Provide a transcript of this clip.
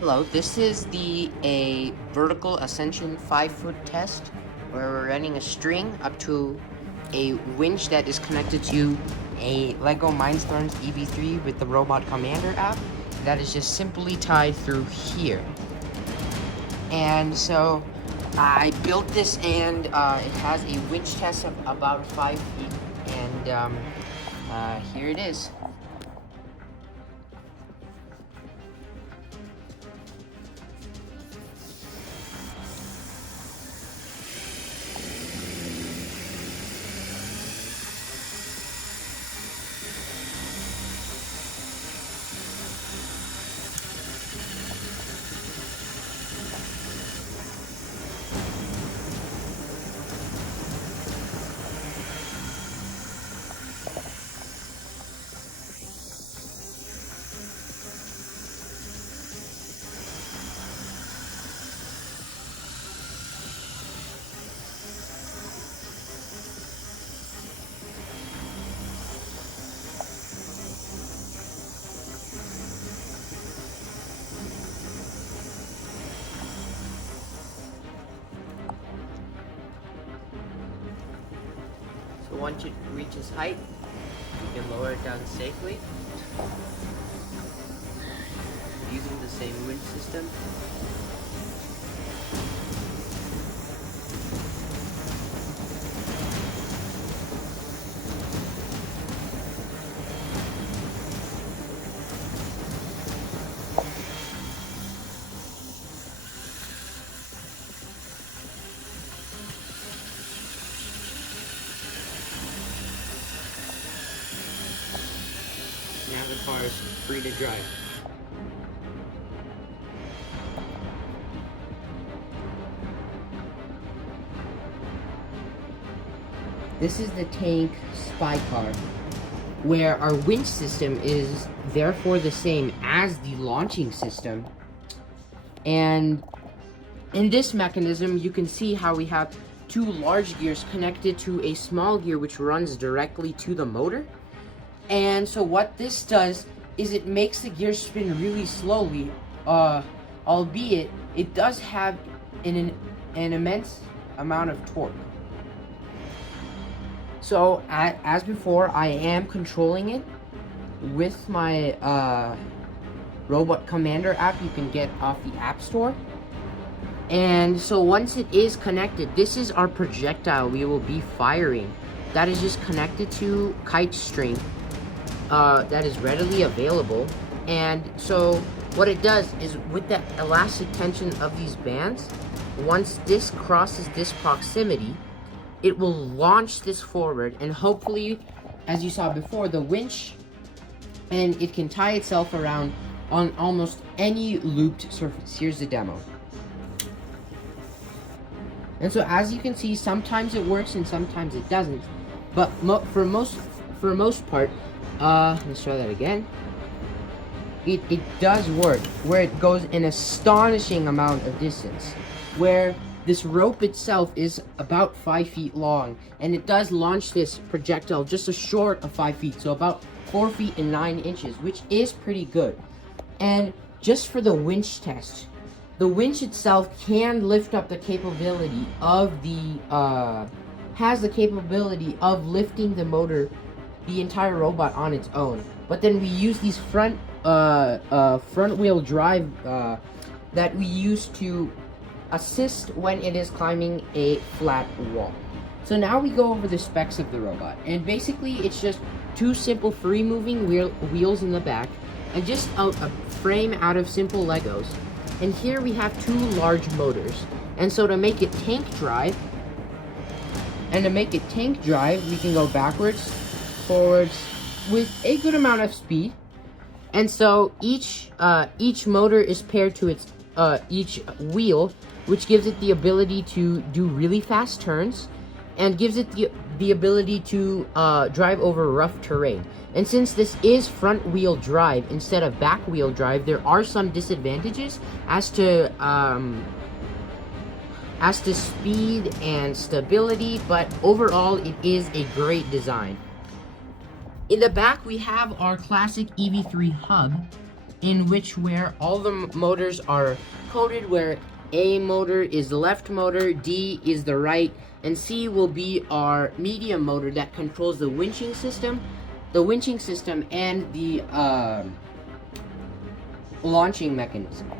Hello, this is a vertical Ascension 5-foot test where we're running a string up to a winch that is connected to a Lego Mindstorms EV3 with the Robot Commander app that is just simply tied through here. And so I built this, and it has a winch test of about 5 feet, and here it is. So once it reaches height, you can lower it down safely using the same winch system. Now the car is free to drive. This is the tank spy car, where our winch system is therefore the same as the launching system. And in this mechanism, you can see how we have two large gears connected to a small gear which runs directly to the motor. And so what this does is it makes the gear spin really slowly, albeit it does have an immense amount of torque. So as before, I am controlling it with my Robot Commander app you can get off the App Store. And so once it is connected, this is our projectile we will be firing. That is just connected to kite string that is readily available. And so what it does is, with the elastic tension of these bands, once this crosses this proximity, it will launch this forward, and hopefully, as you saw before, the winch, and it can tie itself around on almost any looped surface. Here's the demo. And so as you can see, sometimes it works and sometimes it doesn't. But for most part, let's try that again. It does work, where it goes an astonishing amount of distance, where this rope itself is about 5 feet long, and it does launch this projectile just a short of 5 feet, so about 4 feet and 9 inches, which is pretty good. And just for the winch test, the winch itself can lift up the capability of has the capability of lifting the motor, the entire robot on its own. But then we use these front wheel drive that we use to assist when it is climbing a flat wall. So now we go over the specs of the robot, and basically it's just two simple free moving wheels in the back, and just a frame out of simple Legos. And here we have two large motors. And so to make it tank drive, we can go backwards, forwards, with a good amount of speed. And so each motor is paired to its each wheel, which gives it the ability to do really fast turns, and gives it the ability to drive over rough terrain. And since this is front wheel drive instead of back wheel drive, there are some disadvantages as to speed and stability, but overall it is a great design. In the back we have our classic EV3 Hub, in which where all the motors are coded, where A motor is the left motor, D is the right, and C will be our medium motor that controls the winching system, and the launching mechanism.